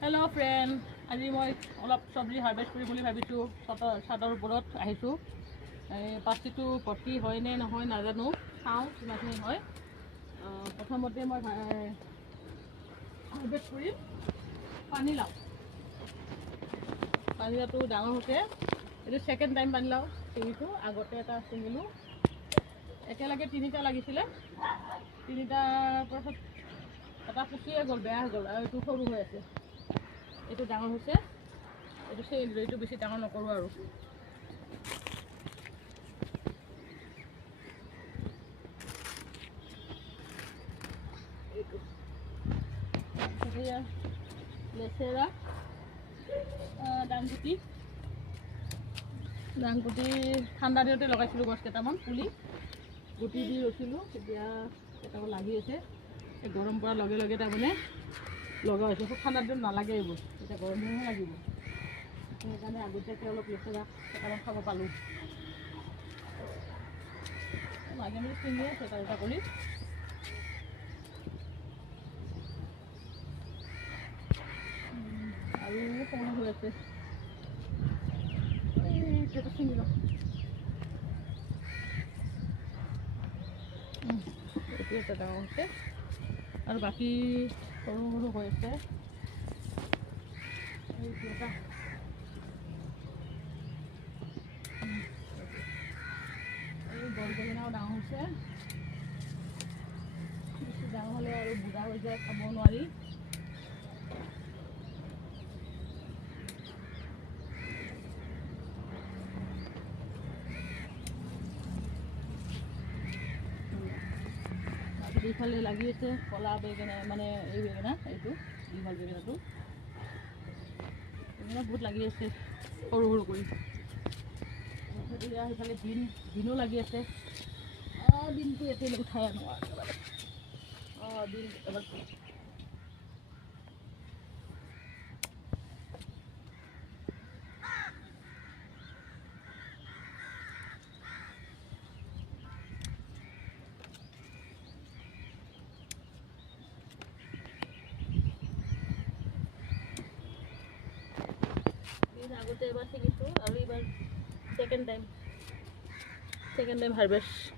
Hello' friend, আজি মই অলপ চব্জি হাৰ্ভেষ্ট কৰিম বুলি ভাবিছোঁ। চাদৰ ওপৰত আহিছোঁ। পাচিটো ভৰ্তি হয় নে নহয় নাজানো, চাওঁ কিমানখিনি হয়। প্ৰথমতে মই হাৰ্ভেষ্ট কৰিম পানীলাও। পানীলাওটো ডাঙৰ হৈছে, এইটো ছেকেণ্ড টাইম পানীলাও ছিঙিছোঁ। আগতে এটা ছিঙিলোঁ, একেলগে তিনিটা লাগিছিলে। তিনিটাৰ পাছত এটা পুচিয়ে গ'ল, বেয়া হৈ গ'ল, আৰু এইটো সৰু হৈ আছে। এইটো ডাঙৰ হৈছে, এইটো বেছি ডাঙৰ নকৰোঁ আৰু। লেচেৰা, দাংগুটি ঠাণ্ডা দিনতে লগাইছিলোঁ গছ কেইটামান পুলি, গুটি দি ৰখিলোঁ, এতিয়া কেইটামান লাগি আছে। গৰম পৰাৰ লগে লগে তাৰমানে লগা হৈছে। খুব ঠাণ্ডা দিনত নালাগে এইবোৰ, এতিয়া গৰম দিনহে লাগিব। সেইকাৰণে আগতীয়াকৈ অলপ লেচেৰা কেইটামান খাব পালোঁ। মাজে মাজে ছিঙি আছে এটা এটা কৰি। আৰু সৰু হৈ আছে, এইটো ছিঙি লওঁ। এইটো এটা ডাঙৰ হৈছে, আৰু বাকী সৰু সৰু হৈ আছে। এইটো এটা গলবেঙেনাও ডাঙৰ হৈছে। বেছি ডাঙৰ হ'লে আৰু বুঢ়া হৈ যায়, খাব নোৱাৰি। এইফালে লাগি আছে কলা বেঙেনা, মানে এই বেঙেনা, এইটো দীঘল বেঙেনাটো বহুত লাগি আছে সৰু সৰু কৰি। সেইফালে বিনো লাগি আছে। বিনটো এতিয়া উঠাই আনো একেবাৰে। বিন একেবাৰে আগতে এবাৰ ছিঙিছোঁ, আৰু এইবাৰ ছেকেণ্ড টাইম হাৰ্ভেষ্ট।